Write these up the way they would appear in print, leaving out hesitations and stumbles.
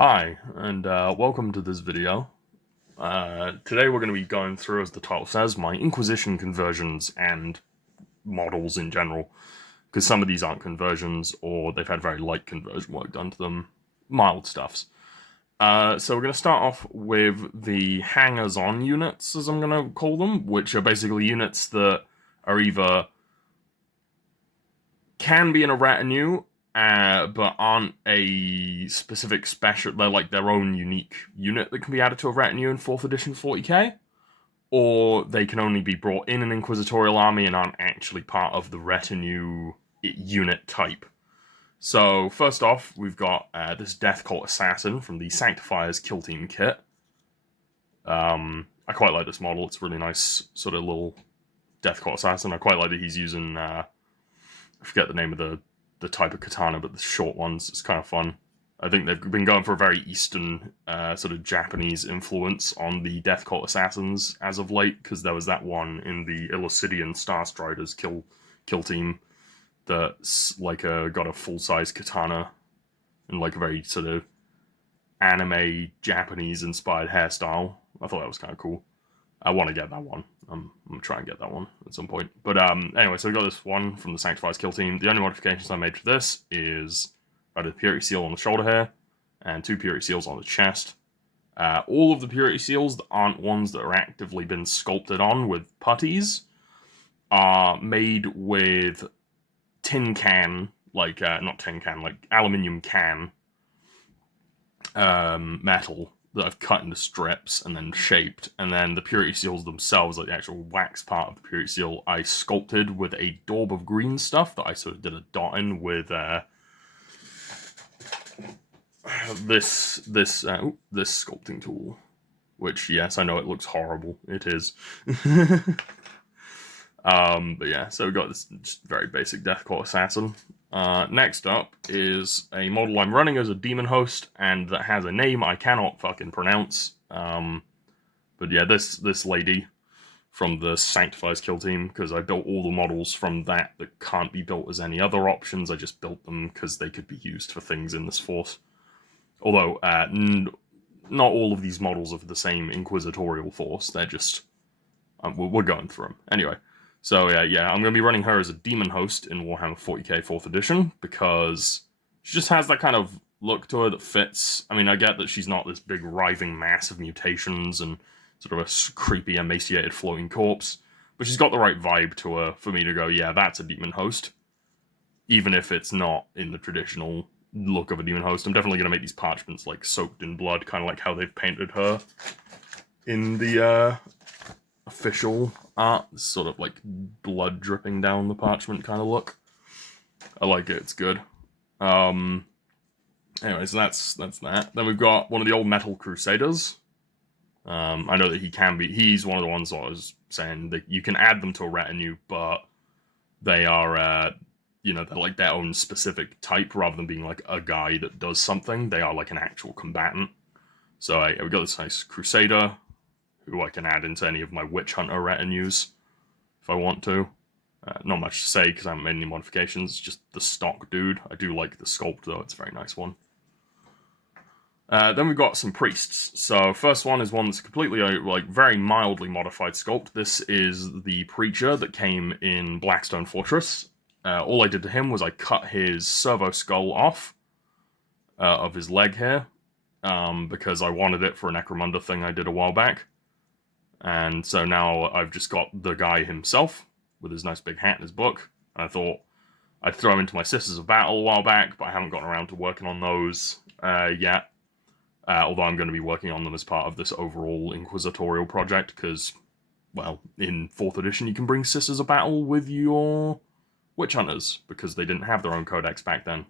Hi, and welcome to this video. Today we're going to be going through, as the title says, my Inquisition conversions and models in general, because some of these aren't conversions, or they've had very light conversion work done to them, mild stuffs. So we're going to start off with the hangers-on units, as I'm going to call them, which are basically units that are either can be in a retinue, but aren't a specific special. They're like their own unique unit that can be added to a retinue in 4th edition 40k, or they can only be brought in an inquisitorial army and aren't actually part of the retinue unit type. So first off, we've got this Death Cult Assassin from the Sanctifier's Kill Team kit. I quite like this model. It's a really nice sort of little Death Cult Assassin. I quite like that he's using, I forget the name of the type of katana, but the short ones. It's kind of fun. I think they've been going for a very Eastern, sort of Japanese influence on the Death Cult Assassins as of late, because there was that one in the Illicidian Starstriders kill team that's like got a full-size katana and like a very sort of anime Japanese-inspired hairstyle. I thought that was kind of cool. I want to get that one. I'm gonna try and get that one at some point. But anyway, so we got this one from the Sanctifier's Kill Team. The only modifications I made for this is I did a Purity Seal on the shoulder here, and 2 Purity Seals on the chest. All of the Purity Seals that aren't ones that are actively been sculpted on with putties are made with tin can, like, not tin can, like aluminium can metal that I've cut into strips and then shaped, and then the Purity Seals themselves, like the actual wax part of the Purity Seal, I sculpted with a daub of green stuff that I sort of did a dot in with this sculpting tool, which, yes, I know it looks horrible. It is. But yeah, so we got this just very basic Death Cult Assassin. Next up is a model I'm running as a demon host, and that has a name I cannot fucking pronounce. But yeah, this lady from the Sanctifier's Kill Team, because I built all the models from that can't be built as any other options. I just built them because they could be used for things in this force. Although, not all of these models are for the same inquisitorial force. They're just... we're going through them. Anyway. So yeah, I'm going to be running her as a demon host in Warhammer 40k 4th edition, because she just has that kind of look to her that fits. I mean, I get that she's not this big writhing mass of mutations and sort of a creepy, emaciated, floating corpse, but she's got the right vibe to her for me to go, yeah, that's a demon host. Even if it's not in the traditional look of a demon host, I'm definitely going to make these parchments like soaked in blood, kind of like how they've painted her in the official art, sort of like blood dripping down the parchment kind of look. I like it, it's good. Anyways, that's that. Then we've got one of the old Metal Crusaders. I know that he's one of the ones that I was saying that you can add them to a retinue, but they are, they're like their own specific type rather than being like a guy that does something. They are like an actual combatant. So we got this nice Crusader, who I can add into any of my Witch Hunter retinues if I want to. Not much to say because I haven't made any modifications, just the stock dude. I do like the sculpt though, it's a very nice one. Then we've got some priests. So first one is one that's completely, like, very mildly modified sculpt. This is the preacher that came in Blackstone Fortress. All I did to him was I cut his servo skull off of his leg here, because I wanted it for a Necromunda thing I did a while back. And so now I've just got the guy himself with his nice big hat and his book. And I thought I'd throw him into my Sisters of Battle a while back, but I haven't gotten around to working on those yet. Although I'm going to be working on them as part of this overall inquisitorial project, because, well, in 4th edition you can bring Sisters of Battle with your Witch Hunters, because they didn't have their own codex back then.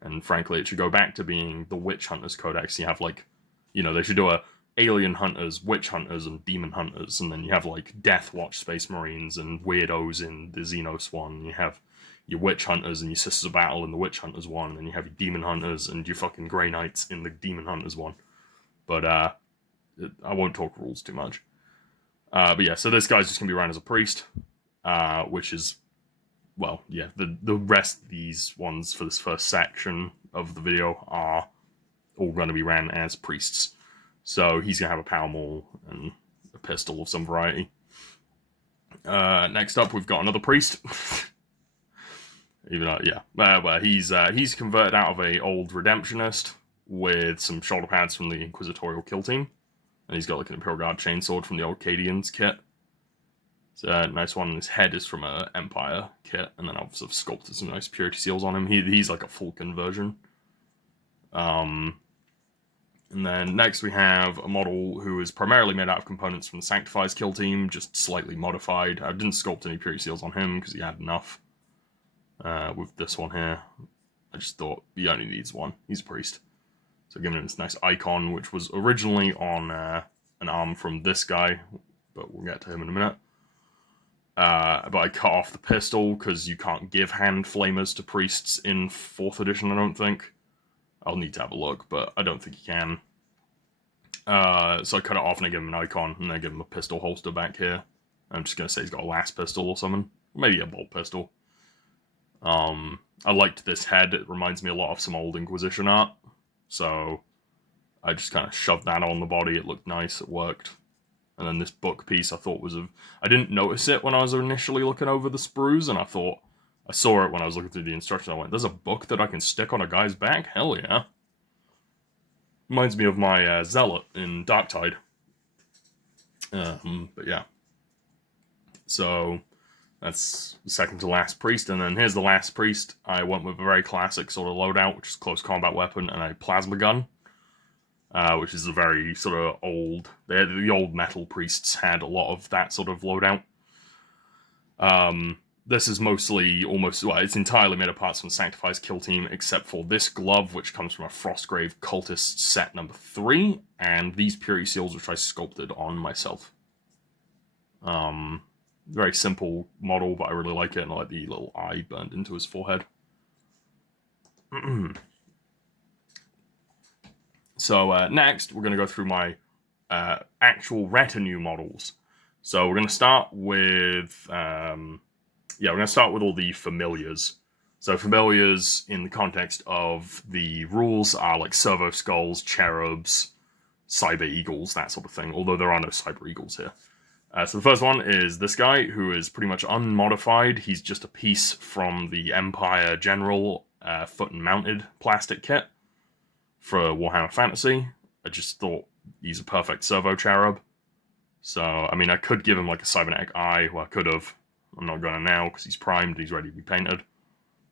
And frankly, it should go back to being the Witch Hunters codex. You have, like, they should do a Alien Hunters, Witch Hunters, and Demon Hunters, and then you have, like, Death Watch Space Marines and Weirdos in the Xenos one. You have your Witch Hunters and your Sisters of Battle in the Witch Hunters one, and then you have your Demon Hunters and your fucking Grey Knights in the Demon Hunters one. But, I won't talk rules too much. But yeah, so this guy's just gonna be ran as a priest, which is, well, yeah, the rest of these ones for this first section of the video are all going to be ran as priests. So he's going to have a power maul and a pistol of some variety. Next up, we've got another priest. Even well, he's converted out of a old redemptionist with some shoulder pads from the Inquisitorial kill team, and he's got like an Imperial Guard chainsword from the old Cadians kit. It's a nice one. His head is from a Empire kit, and then I've sort of sculpted some nice purity seals on him. He's like a full conversion. And then next we have a model who is primarily made out of components from the Sanctifies kill team, just slightly modified. I didn't sculpt any purity seals on him because he had enough. With this one here, I just thought he only needs one. He's a priest. So giving him this nice icon, which was originally on an arm from this guy, but we'll get to him in a minute. But I cut off the pistol because you can't give hand flamers to priests in 4th edition, I don't think. I'll need to have a look, but I don't think you can. So I cut it off and I give him an icon, and I give him a pistol holster back here. I'm just going to say he's got a last pistol or something. Maybe a bolt pistol. I liked this head. It reminds me a lot of some old Inquisition art. So I just kind of shoved that on the body. It looked nice. It worked. And then this book piece I thought was I didn't notice it when I was initially looking over the sprues, and I saw it when I was looking through the instructions. I went, there's a book that I can stick on a guy's back? Hell yeah. Reminds me of my Zealot in Darktide. But yeah. So that's the second to last priest, and then here's the last priest. I went with a very classic sort of loadout, which is a close combat weapon and a plasma gun, which is a very sort of old... The old metal priests had a lot of that sort of loadout. This is mostly it's entirely made of parts from the Sanctifies kill team, except for this glove, which comes from a Frostgrave Cultist set number 3, and these purity seals, which I sculpted on myself. Very simple model, but I really like it, and I like the little eye burned into his forehead. So next, we're going to go through my actual retinue models. So we're going to start with we're going to start with all the familiars. So familiars in the context of the rules are like servo skulls, cherubs, cyber eagles, that sort of thing. Although there are no cyber eagles here. So the first one is this guy, who is pretty much unmodified. He's just a piece from the Empire General foot and mounted plastic kit for Warhammer Fantasy. I just thought he's a perfect servo cherub. So, I mean, I could give him like a cybernetic eye. Well, I could have. I'm not going to now because he's primed. He's ready to be painted.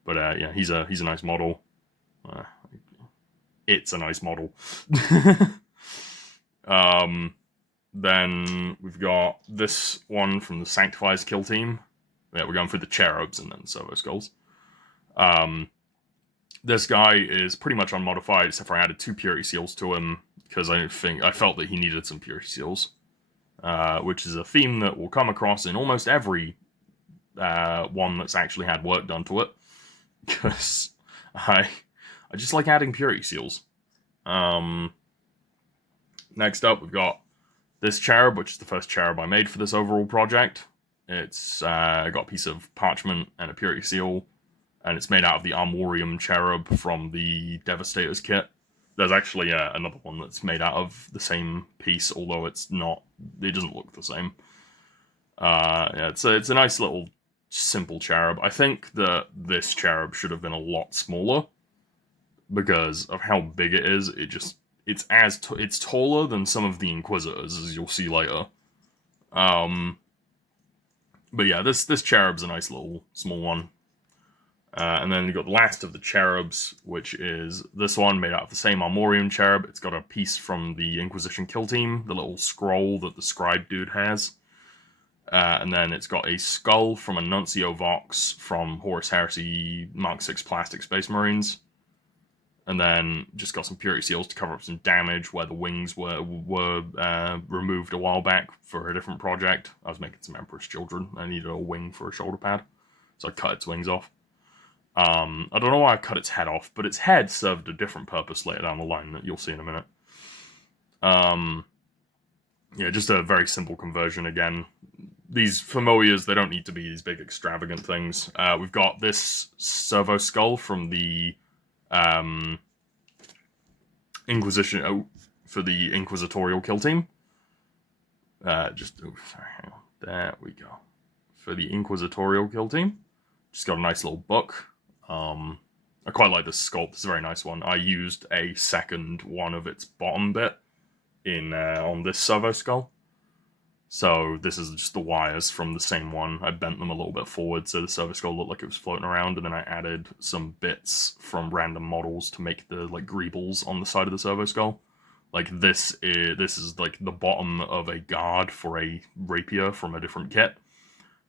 But yeah, he's a nice model. It's a nice model. Then we've got this one from the Sanctifies kill team. Yeah, we're going through the cherubs and then servo skulls. This guy is pretty much unmodified, except for I added 2 purity seals to him because I felt that he needed some purity seals, which is a theme that will come across in almost every one that's actually had work done to it, because I just like adding purity seals. Next up, we've got this cherub, which is the first cherub I made for this overall project. It's got a piece of parchment and a purity seal, and it's made out of the Armorium cherub from the Devastator's kit. There's actually another one that's made out of the same piece, although it doesn't look the same. Yeah, it's a nice little simple cherub. I think that this cherub should have been a lot smaller because of how big it is. It's taller than some of the Inquisitors, as you'll see later. But yeah, this cherub's a nice little small one. And then you've got the last of the cherubs, which is this one, made out of the same Armorium cherub. It's got a piece from the Inquisition kill team, the little scroll that the scribe dude has. And then it's got a skull from a Nuncio Vox from Horus Heresy Mark 6 Plastic Space Marines. And then just got some purity seals to cover up some damage where the wings were removed a while back for a different project. I was making some Emperor's Children. I needed a wing for a shoulder pad, so I cut its wings off. I don't know why I cut its head off, but its head served a different purpose later down the line that you'll see in a minute. Yeah, just a very simple conversion again. These familiars, they don't need to be these big extravagant things. We've got this servo skull from the Inquisition for the Inquisitorial kill team. Sorry, hang on. There we go. For the Inquisitorial kill team, just got a nice little book. I quite like this sculpt. It's a very nice one. I used a second one of its bottom bit in on this servo skull. So this is just the wires from the same one. I bent them a little bit forward so the servo skull looked like it was floating around, and then I added some bits from random models to make the like greebles on the side of the servo skull. Like this is like the bottom of a guard for a rapier from a different kit.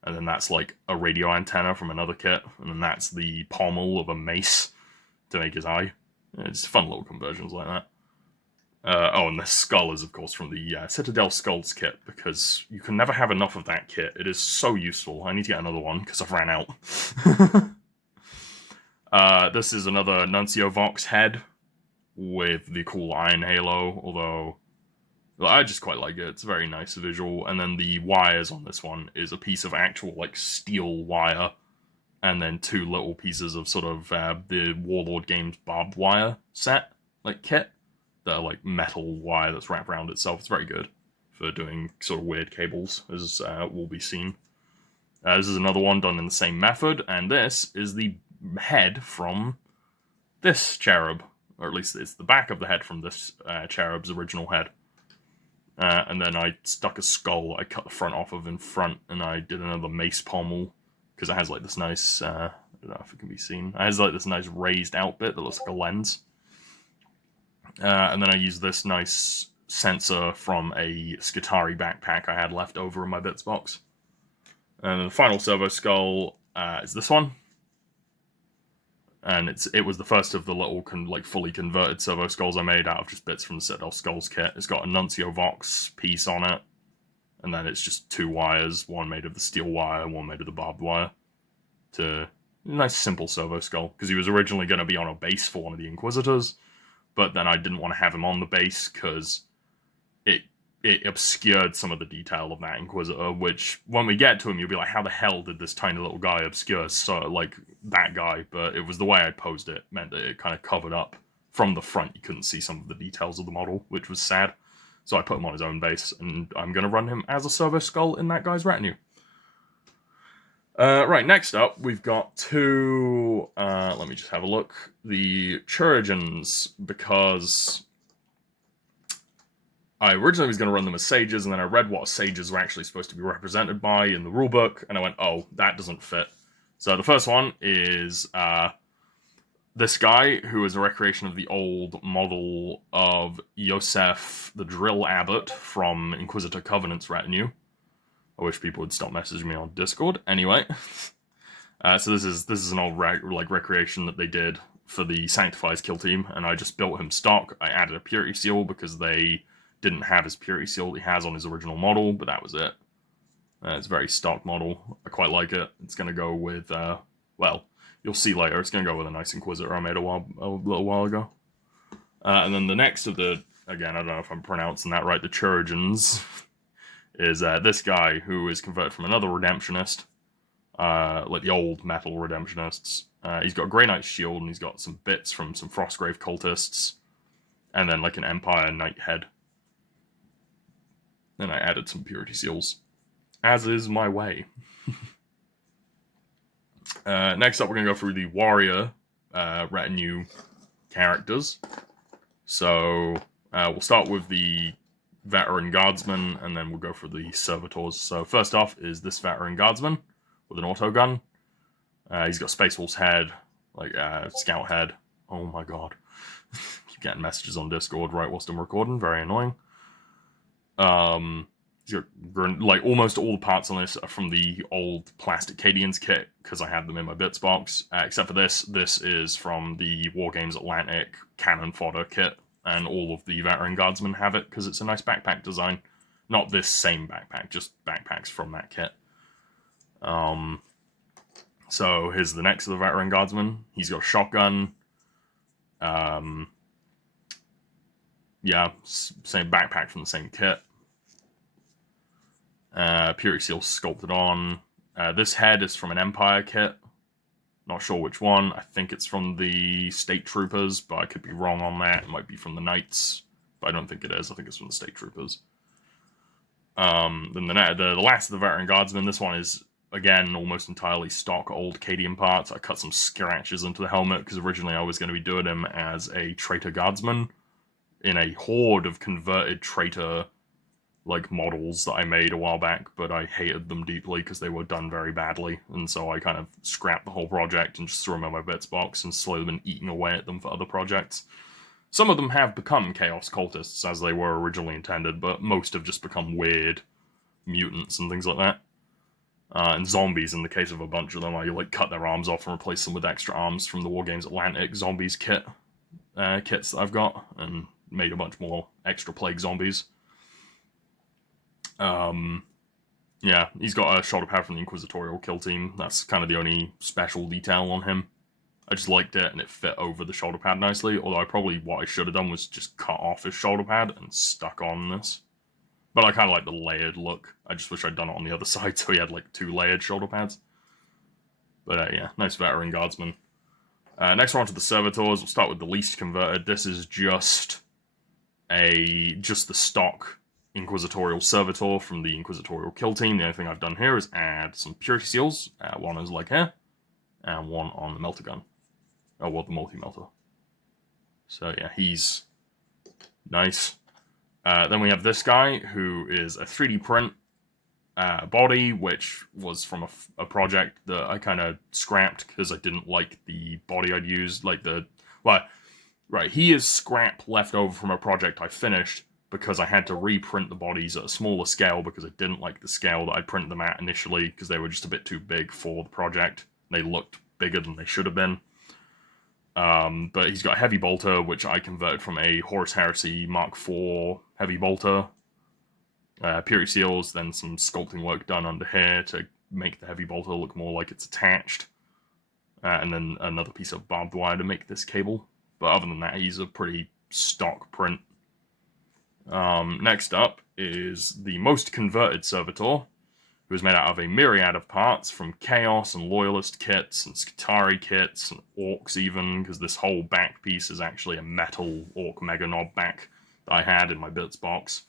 And then that's like a radio antenna from another kit. And then that's the pommel of a mace to make his eye. It's fun little conversions like that. Oh, and the skull is, of course, from the Citadel Skulls kit, because you can never have enough of that kit. It is so useful. I need to get another one, because I've ran out. This is another Nuncio Vox head with the cool iron halo, although I just quite like it. It's a very nice visual. And then the wires on this one is a piece of actual, like, steel wire, and then two little pieces of sort of the Warlord Games barbed wire set, like, kit. The like metal wire that's wrapped around itself. It's very good for doing sort of weird cables, as will be seen. This is another one done in the same method, and this is the head from this cherub, or at least it's the back of the head from this cherub's original head. And then I stuck a skull I cut the front off of in front, and I did another mace pommel, because it has like this nice, I don't know if it can be seen, it has like this nice raised out bit that looks like a lens. And then I used this nice sensor from a Skitarii backpack I had left over in my bits box. And the final servo skull is this one. And it was the first of the little fully converted servo skulls I made out of just bits from the Citadel Skulls kit. It's got a Nuncio Vox piece on it. And then it's just two wires, one made of the steel wire, one made of the barbed wire. To a nice simple servo skull. Because he was originally going to be on a base for one of the Inquisitors. But then I didn't want to have him on the base because it obscured some of the detail of that Inquisitor, which, when we get to him, you'll be like, how the hell did this tiny little guy obscure like, that guy? But it was the way I posed it, meant that it kind of covered up. From the front, you couldn't see some of the details of the model, which was sad. So I put him on his own base, and I'm going to run him as a servo skull in that guy's retinue. Right, next up, we've got two, let me just have a look, the Chirurgeons, because I originally was going to run them as sages, and then I read what sages were actually supposed to be represented by in the rulebook, and I went, oh, that doesn't fit. So the first one is, this guy, who is a recreation of the old model of Yosef the Drill Abbot from Inquisitor Covenant's retinue. I wish people would stop messaging me on Discord. Anyway, so this is an old recreation that they did for the Sanctifies kill team, and I just built him stock. I added a purity seal because they didn't have his purity seal that he has on his original model, but that was it. It's a very stock model. I quite like it. It's going to go with, well, you'll see later. It's going to go with a nice Inquisitor I made a little while ago. And then the next of the, again, I don't know if I'm pronouncing that right, the Chirurgeons, is this guy who is converted from another Redemptionist, like the old metal Redemptionists. He's got a Grey Knight shield, and he's got some bits from some Frostgrave cultists, and then like an Empire Knight head. Then I added some purity seals, as is my way. Next up, we're going to go through the Warrior retinue characters. So we'll start with the Veteran Guardsman, and then we'll go for the Servitors. So first off is this Veteran Guardsman with an auto gun. He's got Space Wolf's head, like Scout head. Oh my god. Keep getting messages on Discord right whilst I'm recording. Very annoying. He's got, like, almost all the parts on this are from the old Plastic Cadians kit, because I had them in my bits box. Except for this. This is from the Wargames Atlantic Cannon Fodder kit. And all of the Veteran Guardsmen have it, because it's a nice backpack design. Not this same backpack, just backpacks from that kit. So here's the next of the Veteran Guardsmen. He's got a shotgun. Yeah, same backpack from the same kit. Purity Seal sculpted on. This head is from an Empire kit. Not sure which one. I think it's from the State Troopers, but I could be wrong on that. It might be from the Knights, but I don't think it is. I think it's from the State Troopers. Then the last of the Veteran Guardsmen. This one is, again, almost entirely stock old Cadian parts. I cut some scratches into the helmet, because originally I was going to be doing him as a Traitor Guardsman in a horde of converted Traitor models that I made a while back, but I hated them deeply because they were done very badly, and so I kind of scrapped the whole project and just threw them in my bits box and slowly been eating away at them for other projects. Some of them have become Chaos Cultists as they were originally intended, but most have just become weird mutants and things like that. And zombies, in the case of a bunch of them, I cut their arms off and replace them with extra arms from the Wargames Atlantic Zombies kits that I've got, and made a bunch more extra plague zombies. Yeah, he's got a shoulder pad from the Inquisitorial kill team. That's kind of the only special detail on him. I just liked it, and it fit over the shoulder pad nicely, although what I should have done was just cut off his shoulder pad and stuck on this. But I kind of like the layered look. I just wish I'd done it on the other side, so he had 2 layered shoulder pads. But yeah, nice Veteran Guardsman. Next, we're on to the Servitors. We'll start with the least converted. This is just the stock Inquisitorial Servitor from the Inquisitorial kill team. The only thing I've done here is add some Purity Seals. One is here, and one on the Melter Gun. Oh, well, the multi-melter. So yeah, he's nice. Then we have this guy, who is a 3D print body, which was from a project that I kind of scrapped because I didn't like the body I'd used. He is scrap left over from a project I finished because I had to reprint the bodies at a smaller scale because I didn't like the scale that I printed them at initially because they were just a bit too big for the project. They looked bigger than they should have been. But he's got a Heavy Bolter, which I converted from a Horus Heresy Mark IV Heavy Bolter. Purity Seals, then some sculpting work done under here to make the Heavy Bolter look more like it's attached. And then another piece of barbed wire to make this cable. But other than that, he's a pretty stock print. Next up is the most converted Servitor, who is made out of a myriad of parts from Chaos and Loyalist kits and Skitarii kits and Orcs even, because this whole back piece is actually a metal Orc Mega Knob back that I had in my bits box.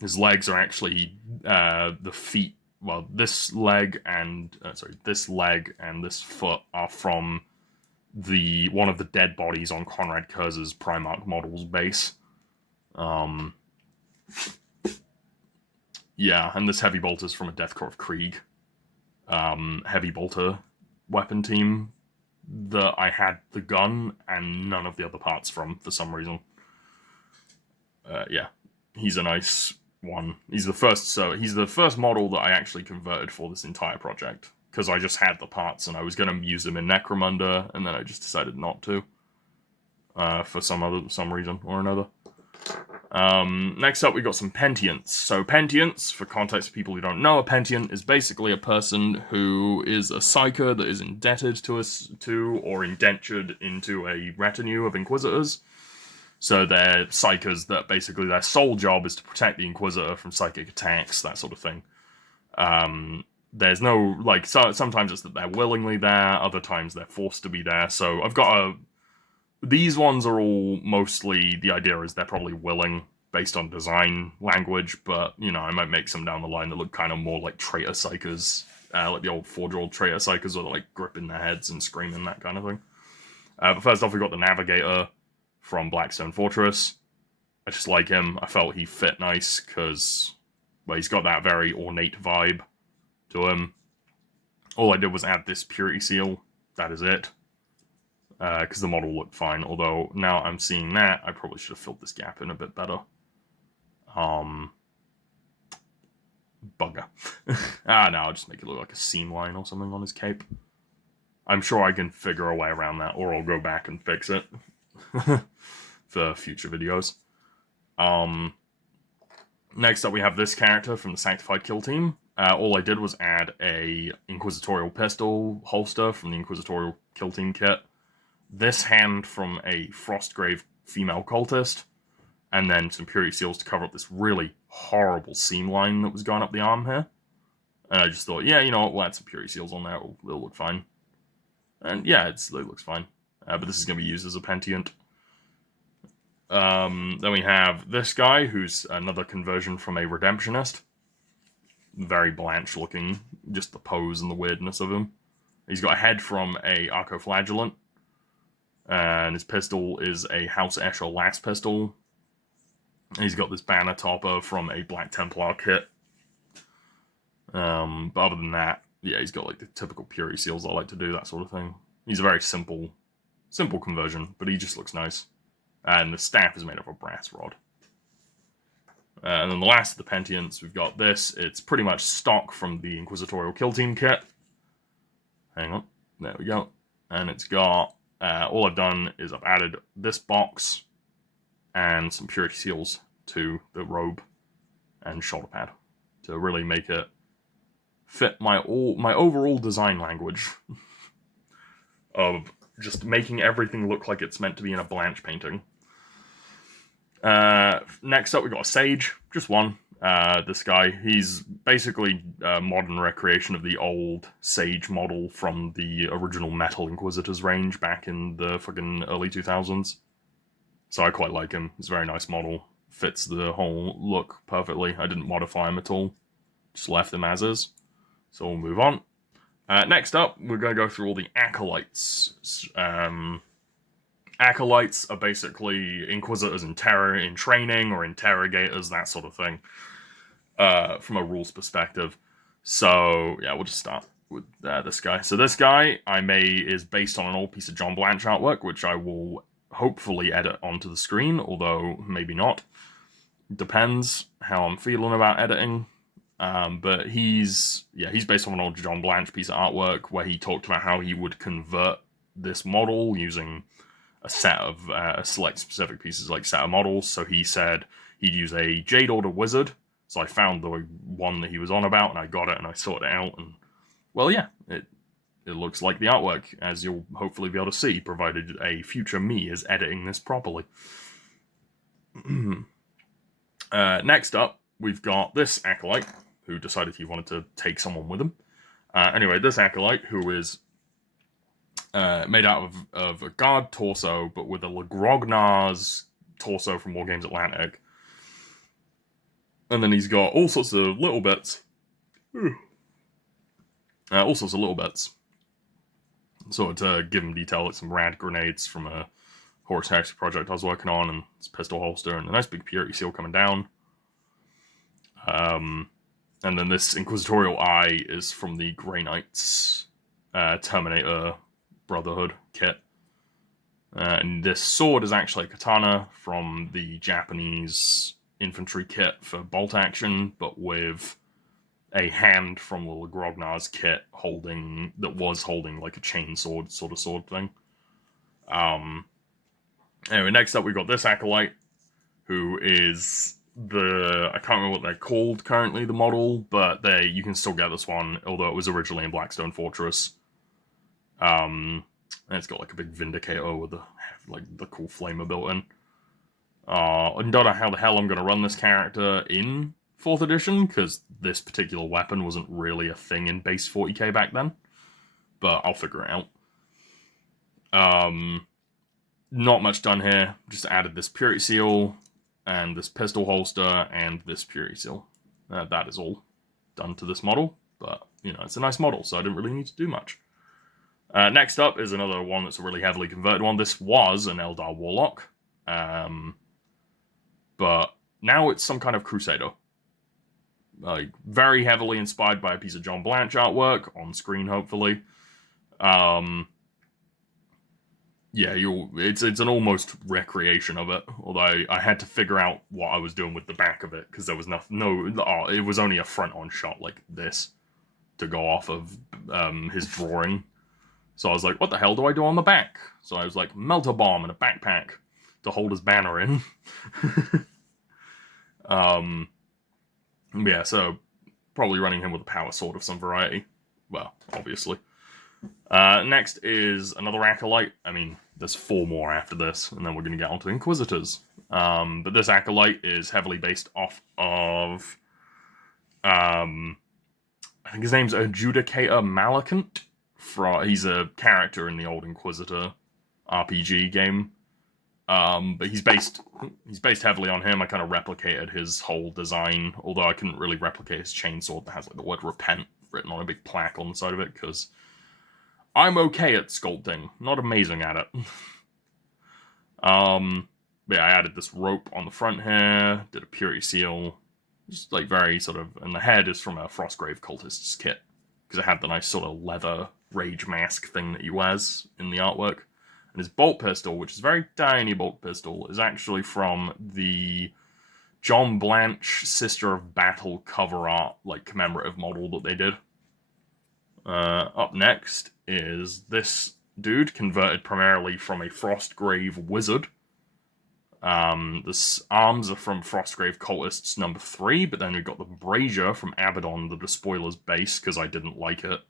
His legs are actually the feet. Well, this leg and this foot are from one of the dead bodies on Conrad Kurz's Primarch Models base. Yeah, and this Heavy Bolter is from a Deathcore of Krieg Heavy Bolter weapon team that I had the gun and none of the other parts from for some reason. Yeah, he's a nice one. He's the first model that I actually converted for this entire project, because I just had the parts and I was going to use them in Necromunda, and then I just decided not to for some reason or another. Next up, we got some Pentients. So Pentients, for context of people who don't know, a Pentient is basically a person who is a Psyker that is indebted to or indentured into a retinue of Inquisitors. So they're Psykers that basically their sole job is to protect the Inquisitor from psychic attacks, that sort of thing. There's no, sometimes it's that they're willingly there, other times they're forced to be there. So I've got these ones are all mostly, the idea is they're probably willing based on design language, but, I might make some down the line that look kind of more like traitor Psykers, like the old 4-year-old traitor Psykers, where they're gripping their heads and screaming, that kind of thing. But first off, we've got the Navigator from Blackstone Fortress. I just like him. I felt he fit nice because, he's got that very ornate vibe to him. All I did was add this Purity Seal. That is it. Because the model looked fine, although now I'm seeing that, I probably should have filled this gap in a bit better. Bugger. No, I'll just make it look like a seam line or something on his cape. I'm sure I can figure a way around that, or I'll go back and fix it for future videos. Next up, we have this character from the Sanctified Kill Team. All I did was add a Inquisitorial pistol holster from the Inquisitorial Kill Team kit, this hand from a Frostgrave female cultist, and then some Purity Seals to cover up this really horrible seam line that was going up the arm here. And I just thought, yeah, you know what, we'll add some Purity Seals on there, it'll look fine. And yeah, it looks fine. But this is going to be used as a Pentient. Then we have this guy, who's another conversion from a Redemptionist. Very Blanche looking, just the pose and the weirdness of him. He's got a head from a Arcoflagellant, and his pistol is a House Escher last pistol. He's got this banner topper from a Black Templar kit. But other than that, yeah, he's got like the typical Purity Seals I like to do, that sort of thing. He's a very simple conversion, but he just looks nice. And the staff is made of a brass rod. And then the last of the Pentients, we've got this. It's pretty much stock from the Inquisitorial Kill Team kit. Hang on, there we go. And it's got, all I've done is I've added this box and some Purity Seals to the robe and shoulder pad to really make it fit my overall design language of just making everything look like it's meant to be in a Blanche painting. Next up, we've got a Sage, just one. This guy, he's basically a modern recreation of the old Sage model from the original Metal Inquisitors range back in the fucking early 2000s. So I quite like him. He's a very nice model. Fits the whole look perfectly. I didn't modify him at all. Just left him as is. So we'll move on. Next up, we're going to go through all the Acolytes. Acolytes are basically Inquisitors in training, or interrogators, that sort of thing, from a rules perspective. So, yeah, we'll just start with this guy. So this guy is based on an old piece of John Blanche artwork, which I will hopefully edit onto the screen, although maybe not. Depends how I'm feeling about editing. But he's based on an old John Blanche piece of artwork where he talked about how he would convert this model using a set of select specific pieces, like set of models. So he said he'd use a Jade Order Wizard. So I found the one that he was on about, and I got it, and I sorted it out, and well, yeah, it looks like the artwork, as you'll hopefully be able to see, provided a future me is editing this properly. Next up, we've got this Acolyte, who decided he wanted to take someone with him. Anyway, this Acolyte, who is made out of a guard torso, but with a Le Grognard's torso from Wargames Atlantic. And then he's got all sorts of little bits. Sort of to give him detail, like some rad grenades from a Horus Heresy project I was working on, and his pistol holster, and a nice big Purity Seal coming down. And then this Inquisitorial Eye is from the Grey Knights Terminator Brotherhood kit. And this sword is actually a katana from the Japanese infantry kit for bolt action, but with a hand from the Le Grognard's kit holding like a chain sword sort of sword thing. Anyway, next up we've got this Acolyte, who is I can't remember what they're called currently, the model, but you can still get this one, although it was originally in Blackstone Fortress. And it's got like a big Vindicator with the cool flamer built in. I don't know how the hell I'm going to run this character in 4th edition, because this particular weapon wasn't really a thing in base 40k back then. But I'll figure it out. Not much done here. Just added this Purity Seal, and this pistol holster, and this Purity Seal. That is all done to this model. But, you know, it's a nice model, so I didn't really need to do much. Next up is another one that's a really heavily converted one. This was an Eldar Warlock. But now it's some kind of Crusader. Like, very heavily inspired by a piece of John Blanche artwork, on screen, hopefully. Yeah, it's an almost recreation of it, although I had to figure out what I was doing with the back of it, because there was it was only a front-on shot like this to go off of his drawing. So I was like, what the hell do I do on the back? So I was like, melt a bomb and a backpack to hold his banner in. Yeah, so probably running him with a power sword of some variety. Well, obviously. Next is another Acolyte. I mean, there's 4 more after this, and then we're going to get onto Inquisitors. But this Acolyte is heavily based off of I think his name's Adjudicator Malakant. He's a character in the old Inquisitor RPG game. But he's based heavily on him. I kind of replicated his whole design, although I couldn't really replicate his chainsword that has like the word repent written on a big plaque on the side of it, because I'm okay at sculpting, not amazing at it. But yeah, I added this rope on the front here, did a purity seal, just like very sort of, and the head is from a Frostgrave cultist's kit, because it had the nice sort of leather rage mask thing that he wears in the artwork. And his bolt pistol, which is a very tiny bolt pistol, is actually from the John Blanche Sister of Battle cover art, like commemorative model that they did. Up next is this dude, converted primarily from a Frostgrave wizard. The arms are from Frostgrave Cultists number 3, but then we've got the brazier from Abaddon, the Despoiler's base, because I didn't like it.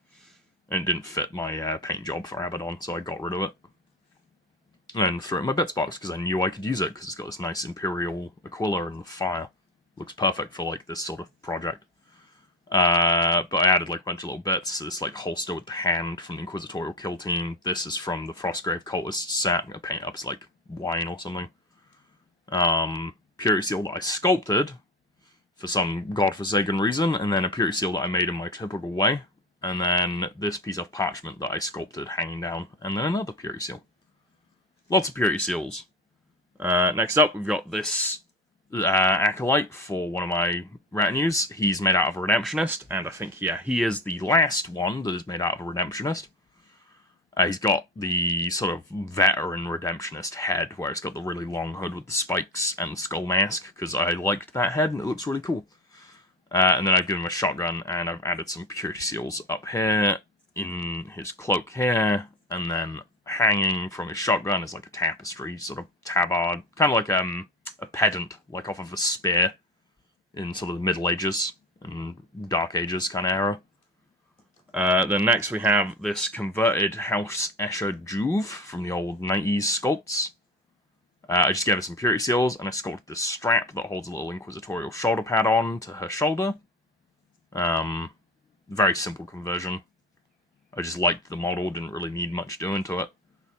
And it didn't fit my paint job for Abaddon, so I got rid of it. And threw it in my bits box, because I knew I could use it, because it's got this nice Imperial Aquila and the fire. Looks perfect for, like, this sort of project. But I added, like, a bunch of little bits. This, like, holster with the hand from the Inquisitorial Kill Team. This is from the Frostgrave Cultist set. I'm going to paint it up as, like, wine or something. Purity seal that I sculpted for some godforsaken reason, and then a purity seal that I made in my typical way, and then this piece of parchment that I sculpted hanging down, and then another purity seal. Lots of purity seals. Next up, we've got this acolyte for one of my retinues. He's made out of a redemptionist, and I think, yeah, he is the last one that is made out of a redemptionist. He's got the sort of veteran redemptionist head, where it's got the really long hood with the spikes and the skull mask, because I liked that head, and it looks really cool. And then I've given him a shotgun, and I've added some purity seals up here, in his cloak here, and then hanging from his shotgun is like a tapestry, sort of tabard, kind of like a pedant, like off of a spear, in sort of the Middle Ages and Dark Ages kind of era. Then next we have this converted House Escher Juve from the old 90s sculpts. I just gave her some purity seals, and I sculpted this strap that holds a little inquisitorial shoulder pad on to her shoulder. Very simple conversion. I just liked the model, didn't really need much doing to it.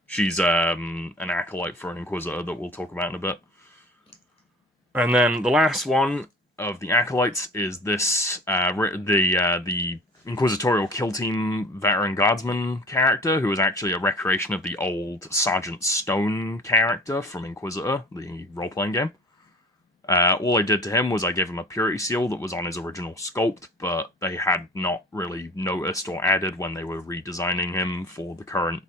She's an acolyte for an Inquisitor that we'll talk about in a bit. And then the last one of the acolytes is this, the Inquisitorial Kill Team veteran guardsman character, who is actually a recreation of the old Sergeant Stone character from Inquisitor, the role-playing game. All I did to him was I gave him a purity seal that was on his original sculpt, but they had not really noticed or added when they were redesigning him for the current,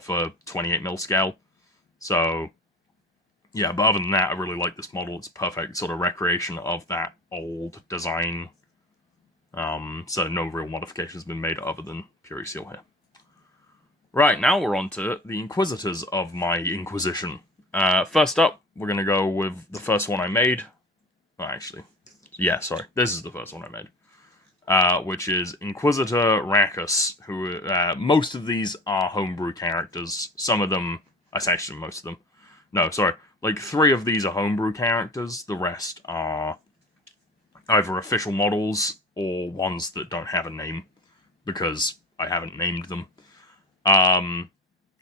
for 28mm scale. So, yeah, but other than that, I really like this model. It's a perfect sort of recreation of that old design. So no real modifications have been made other than purity seal here. Right, now we're on to the Inquisitors of my Inquisition. First up, we're going to go with the first one I made. This is the first one I made. Which is Inquisitor Rackus, who, most of these are homebrew characters. Some of them, most of them. No, sorry. 3 of these are homebrew characters. The rest are either official models or ones that don't have a name, because I haven't named them.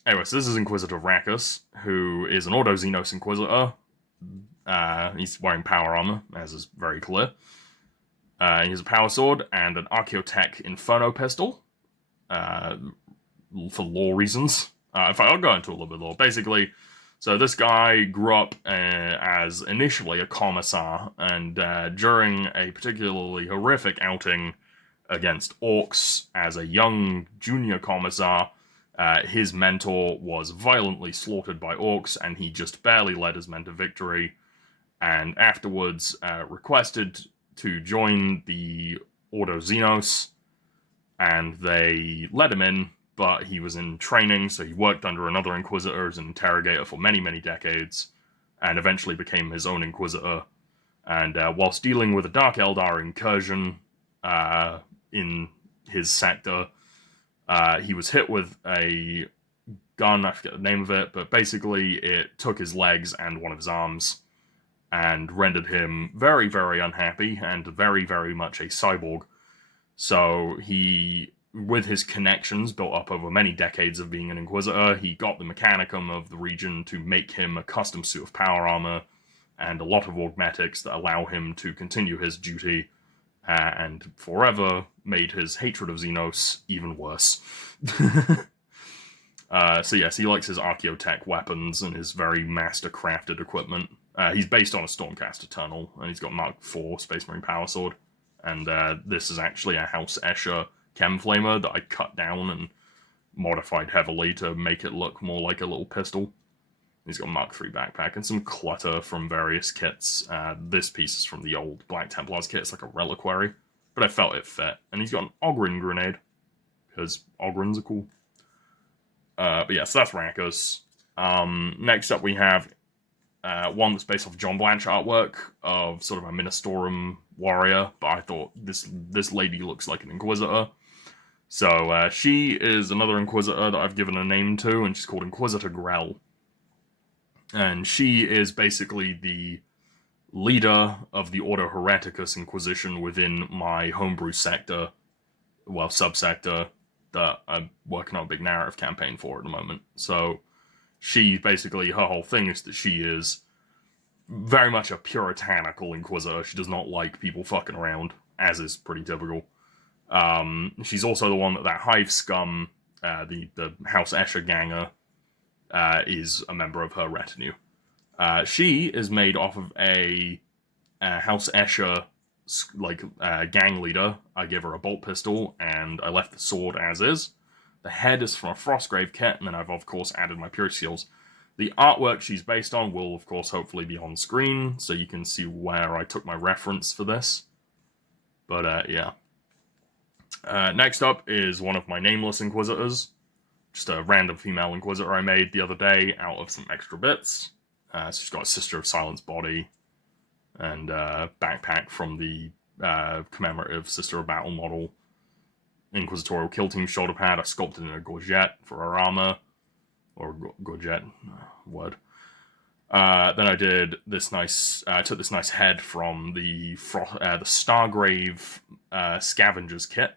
Anyway, so this is Inquisitor Rackus, who is an Ordo Xenos Inquisitor. He's wearing power armor, as is very clear. He has a power sword and an Archaeotech Inferno pistol, for lore reasons. In fact, I'll go into a little bit of lore. Basically, so this guy grew up as initially a commissar, and during a particularly horrific outing against orcs as a young junior commissar, his mentor was violently slaughtered by orcs, and he just barely led his men to victory, and afterwards requested to join the Ordo Xenos, and they let him in, but he was in training, so he worked under another Inquisitor as an interrogator for many, many decades, and eventually became his own Inquisitor. And whilst dealing with a Dark Eldar incursion in his sector, he was hit with a gun, I forget the name of it, but basically it took his legs and one of his arms, and rendered him very, very unhappy, and very, very much a cyborg. So he, with his connections built up over many decades of being an Inquisitor, he got the Mechanicum of the region to make him a custom suit of power armor and a lot of augmetics that allow him to continue his duty, and forever made his hatred of Xenos even worse. So yes, he likes his Archaeotech weapons and his very master-crafted equipment. He's based on a Stormcast Eternal, and he's got Mark IV Space Marine Power Sword. And this is actually a House Escher Chem Flamer that I cut down and modified heavily to make it look more like a little pistol. He's got Mark III backpack and some clutter from various kits. This piece is from the old Black Templars kit. It's like a reliquary, but I felt it fit. And he's got an Ogryn grenade, because Ogryns are cool. But yeah, so that's Rakkus. Next up we have one that's based off John Blanche artwork of sort of a Ministorum warrior, but I thought this lady looks like an Inquisitor. So she is another Inquisitor that I've given a name to, and she's called Inquisitor Grell. And she is basically the leader of the Ordo Hereticus Inquisition within my homebrew sector, well, subsector, that I'm working on a big narrative campaign for at the moment. So she basically, her whole thing is that she is very much a puritanical Inquisitor. She does not like people fucking around, as is pretty typical. She's also the one that Hive Scum, the House Escher ganger, is a member of her retinue. She is made off of a House Escher gang leader. I give her a bolt pistol, and I left the sword as is. The head is from a Frostgrave kit, and then I've of course added my purity seals. The artwork she's based on will of course hopefully be on screen, so you can see where I took my reference for this. But yeah. Next up is one of my nameless Inquisitors. Just a random female Inquisitor I made the other day out of some extra bits. So she's got a Sister of Silence body, and backpack from the commemorative Sister of Battle model. Inquisitorial Kill Team shoulder pad. I sculpted in a gorget for her armor. Or gorget, word. Then I did this nice, I took this nice head from the Stargrave Scavengers kit.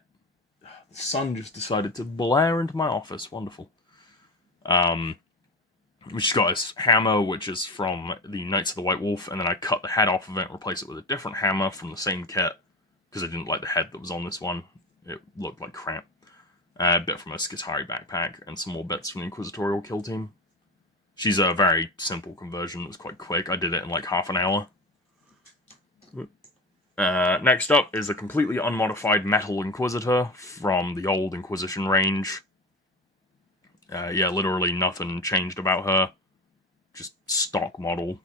The sun just decided to blare into my office. Wonderful. Which has got his hammer, which is from the Knights of the White Wolf, and then I cut the head off of it and replaced it with a different hammer from the same kit, because I didn't like the head that was on this one. It looked like crap. A bit from a Skitari backpack, and some more bits from the Inquisitorial Kill Team. She's a very simple conversion. It was quite quick. I did it in like half an hour. Next up is a completely unmodified Metal Inquisitor from the old Inquisition range. Yeah, literally nothing changed about her. Just stock model.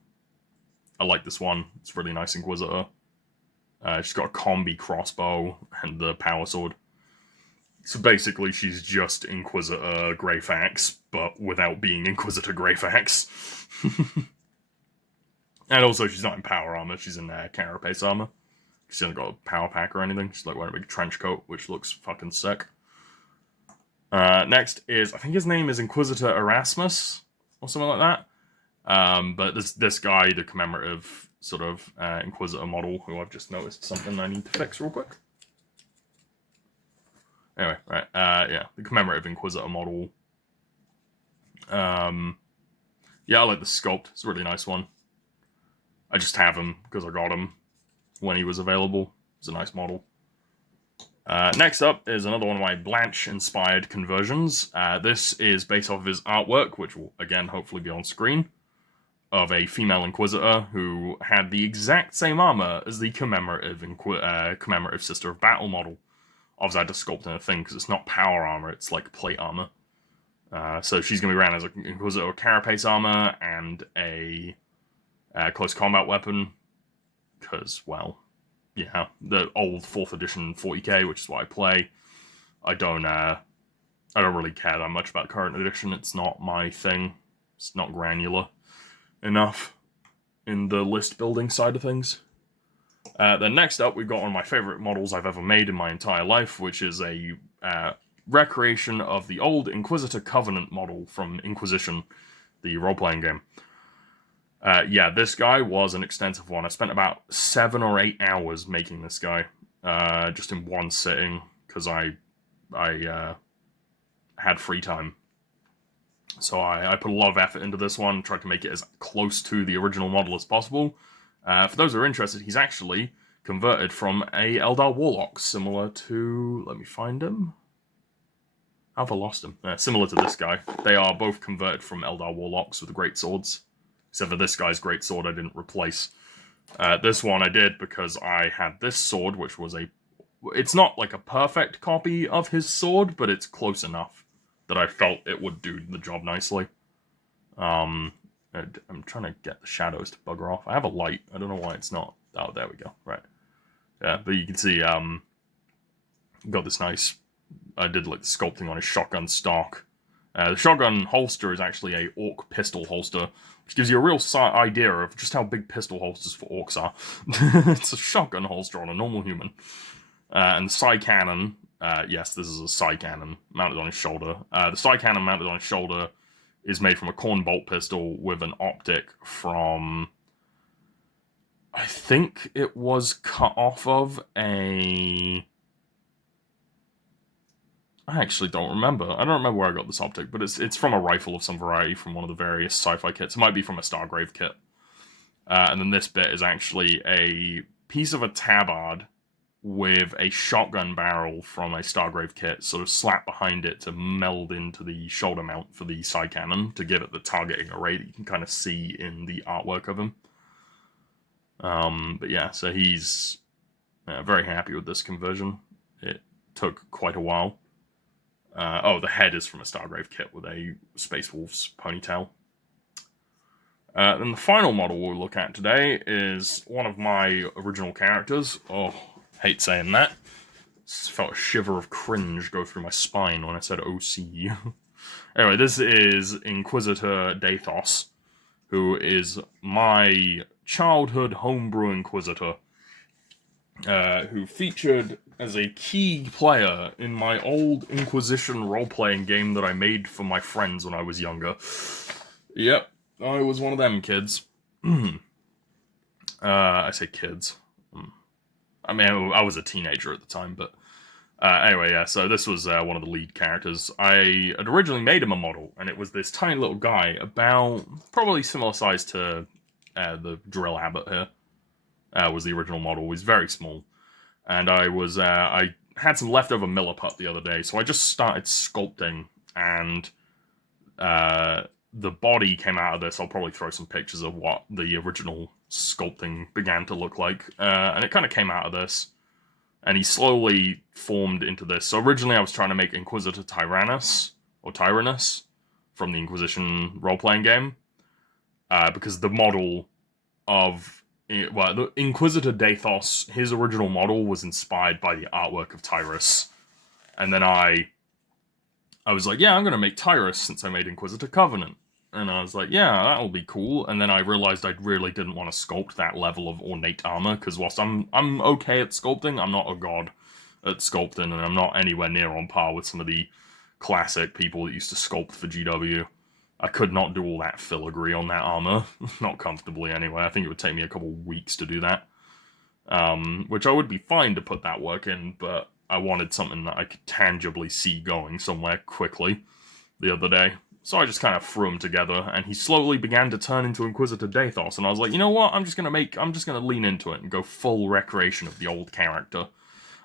I like this one. It's a really nice Inquisitor. She's got a combi crossbow and the power sword. So basically, she's just Inquisitor Greyfax, but without being Inquisitor Greyfax. And also, she's not in power armor, she's in carapace armor. She's not got a power pack or anything. She's like wearing a big trench coat, which looks fucking sick. Next is, I think his name is Inquisitor Erasmus, or something like that. But this guy, the commemorative sort of Inquisitor model, who I've just noticed something I need to fix real quick. Anyway, right, yeah, the commemorative Inquisitor model. Yeah, I like the sculpt. It's a really nice one. I just have him because I got him when he was available. It's a nice model. Next up is another one of my Blanche-inspired conversions. This is based off of his artwork, which will, again, hopefully be on screen, of a female Inquisitor who had the exact same armor as the commemorative Sister of Battle model. Obviously, I had to sculpt in a thing because it's not power armor, it's like plate armor. So she's going to be ran as an Inquisitor with carapace armor and a close combat weapon. Because, well, yeah, the old 4th edition 40k, which is what I play. I don't really care that much about current edition. It's not my thing. It's not granular enough in the list building side of things. Then next up, we've got one of my favorite models I've ever made in my entire life, which is a recreation of the old Inquisitor Covenant model from Inquisition, the role-playing game. Yeah, this guy was an extensive one. I spent about 7 or 8 hours making this guy. just in one sitting, because I had free time. So I put a lot of effort into this one, tried to make it as close to the original model as possible. For those who are interested, he's actually converted from a Eldar Warlock, similar to... Let me find him. How have I lost him? Similar to this guy. They are both converted from Eldar Warlocks with the great swords. Except for this guy's great sword I didn't replace. This one I did because I had this sword, which was a... It's not like a perfect copy of his sword, but it's close enough that I felt it would do the job nicely. I'm trying to get the shadows to bugger off. I have a light. I don't know why it's not. Oh, there we go. Right. Yeah, but you can see, got this nice... I did like the sculpting on his shotgun stock. The shotgun holster is actually a orc pistol holster, which gives you a real idea of just how big pistol holsters for orcs are. It's a shotgun holster on a normal human. And the side cannon, yes, this is a side cannon mounted on his shoulder. The side cannon mounted on his shoulder is made from a corn bolt pistol with an optic from... I think it was cut off of a... I actually don't remember. I don't remember where I got this optic, but it's from a rifle of some variety from one of the various sci-fi kits. It might be from a Stargrave kit. And then this bit is actually a piece of a tabard with a shotgun barrel from a Stargrave kit sort of slapped behind it to meld into the shoulder mount for the side cannon to give it the targeting array that you can kind of see in the artwork of him. But yeah, so he's very happy with this conversion. It took quite a while. The head is from a Stargrave kit with a Space Wolf's ponytail. Then the final model we'll look at today is one of my original characters. Oh, hate saying that. Felt a shiver of cringe go through my spine when I said OC. Anyway, this is Inquisitor Dathos, who is my childhood homebrew Inquisitor, who featured as a key player in my old Inquisition role-playing game that I made for my friends when I was younger. Yep, I was one of them kids. I say kids. I mean, I was a teenager at the time, but... anyway, yeah, so this was one of the lead characters. I had originally made him a model, and it was this tiny little guy, about probably similar size to the Drill Abbot here. Was the original model. He was very small. And I had some leftover Milliput the other day, so I just started sculpting, and the body came out of this. I'll probably throw some pictures of what the original sculpting began to look like. And it kind of came out of this, and he slowly formed into this. So originally I was trying to make Inquisitor Tyrannus, or Tyrannus, from the Inquisition role-playing game, because the model of... Well, the Inquisitor Dathos, his original model was inspired by the artwork of Tyrus. And then I was like, yeah, I'm going to make Tyrus since I made Inquisitor Covenant. And I was like, yeah, that'll be cool. And then I realized I really didn't want to sculpt that level of ornate armor, because whilst I'm okay at sculpting, I'm not a god at sculpting, and I'm not anywhere near on par with some of the classic people that used to sculpt for GW. I could not do all that filigree on that armor. Not comfortably, anyway. I think it would take me a couple weeks to do that. Which I would be fine to put that work in, but I wanted something that I could tangibly see going somewhere quickly the other day. So I just kind of threw them together, and he slowly began to turn into Inquisitor Dathos, and I was like, you know what? I'm just gonna lean into it and go full recreation of the old character.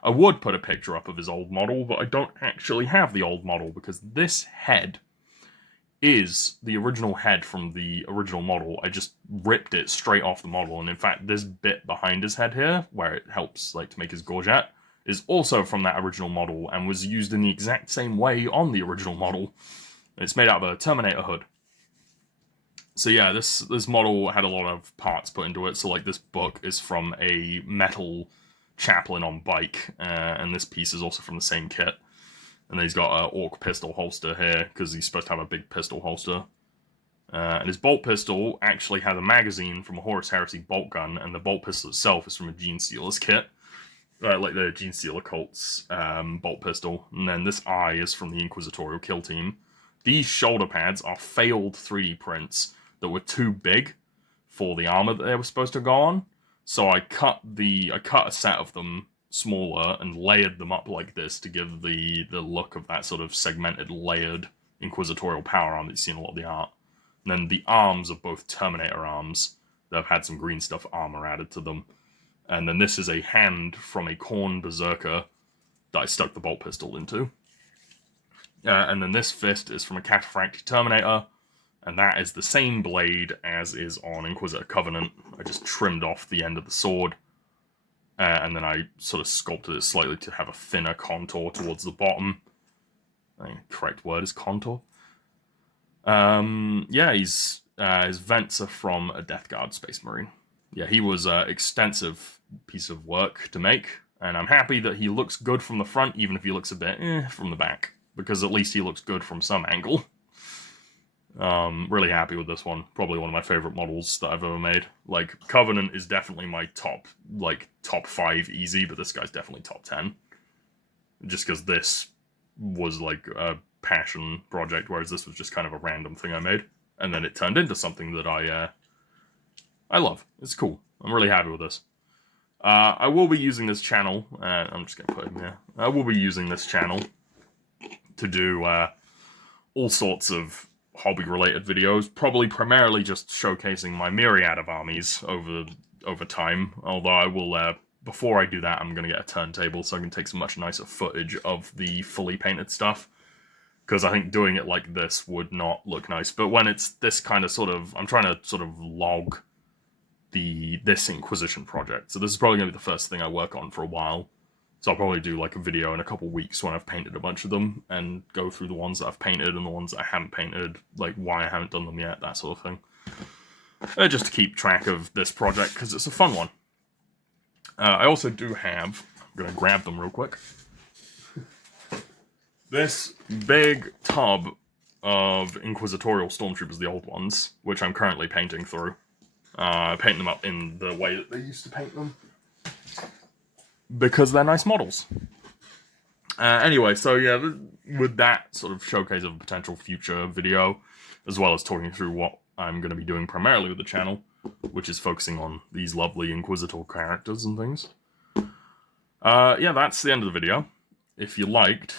I would put a picture up of his old model, but I don't actually have the old model, because this head is the original head from the original model. I just ripped it straight off the model, and in fact, this bit behind his head here, where it helps like to make his gorget, is also from that original model, and was used in the exact same way on the original model. It's made out of a Terminator hood. So yeah, this model had a lot of parts put into it, so like this book is from a metal chaplain on bike, and this piece is also from the same kit. And then he's got an orc pistol holster here, because he's supposed to have a big pistol holster. And his bolt pistol actually has a magazine from a Horus Heresy bolt gun, and the bolt pistol itself is from a Gene Stealer's kit. Like the Gene Stealer Colt's bolt pistol. And then this eye is from the Inquisitorial Kill Team. These shoulder pads are failed 3D prints that were too big for the armor that they were supposed to go on. So I cut a set of them smaller and layered them up like this to give the look of that sort of segmented, layered inquisitorial power arm that you see in a lot of the art. And then the arms are both Terminator arms that have had some green stuff armor added to them. And then this is a hand from a Khorne Berserker that I stuck the bolt pistol into. And then this fist is from a Cataphractii Terminator, and that is the same blade as is on Inquisitor Covenant. I just trimmed off the end of the sword, and then I sort of sculpted it slightly to have a thinner contour towards the bottom. I think the correct word is contour. Yeah, his vents are from a Death Guard Space Marine. Yeah, he was an extensive piece of work to make, and I'm happy that he looks good from the front, even if he looks a bit from the back, because at least he looks good from some angle. Really happy with this one. Probably one of my favorite models that I've ever made. Like, Covenant is definitely my top 5 easy, but this guy's definitely top 10. Just because this was like a passion project, whereas this was just kind of a random thing I made. And then it turned into something that I love. It's cool. I'm really happy with this. I will be using this channel, I'm just going to put it in there. I will be using this channel to do all sorts of hobby-related videos, probably primarily just showcasing my myriad of armies over time, although I will, before I do that, I'm going to get a turntable so I can take some much nicer footage of the fully painted stuff, because I think doing it like this would not look nice, but when it's this kind of sort of, I'm trying to sort of log this Inquisition project, so this is probably going to be the first thing I work on for a while. So I'll probably do like a video in a couple weeks when I've painted a bunch of them and go through the ones that I've painted and the ones that I haven't painted, like why I haven't done them yet, that sort of thing. Just to keep track of this project, because it's a fun one. I also do have, I'm going to grab them real quick, this big tub of Inquisitorial Stormtroopers, the old ones, which I'm currently painting through. Painting them up in the way that they used to paint them, because they're nice models. Anyway, so yeah, with that sort of showcase of a potential future video, as well as talking through what I'm going to be doing primarily with the channel, which is focusing on these lovely Inquisitor characters and things. Yeah, that's the end of the video. If you liked,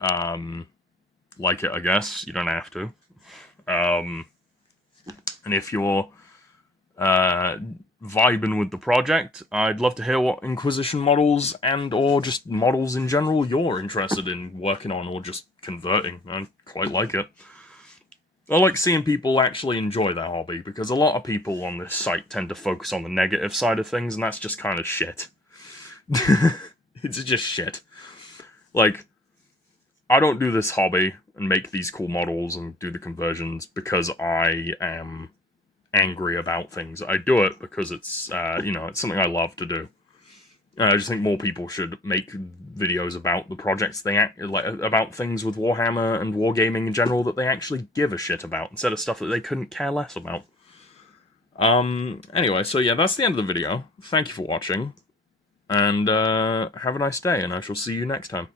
like it, I guess. You don't have to. And if you're vibing with the project, I'd love to hear what Inquisition models and or just models in general you're interested in working on or just converting. I quite like it. I like seeing people actually enjoy their hobby, because a lot of people on this site tend to focus on the negative side of things, and that's just kind of shit. It's just shit. Like, I don't do this hobby and make these cool models and do the conversions because I am angry about things. I do it because it's, you know, it's something I love to do. I just think more people should make videos about the projects about things with Warhammer and Wargaming in general that they actually give a shit about, instead of stuff that they couldn't care less about. Anyway, so yeah, that's the end of the video. Thank you for watching, and have a nice day, and I shall see you next time.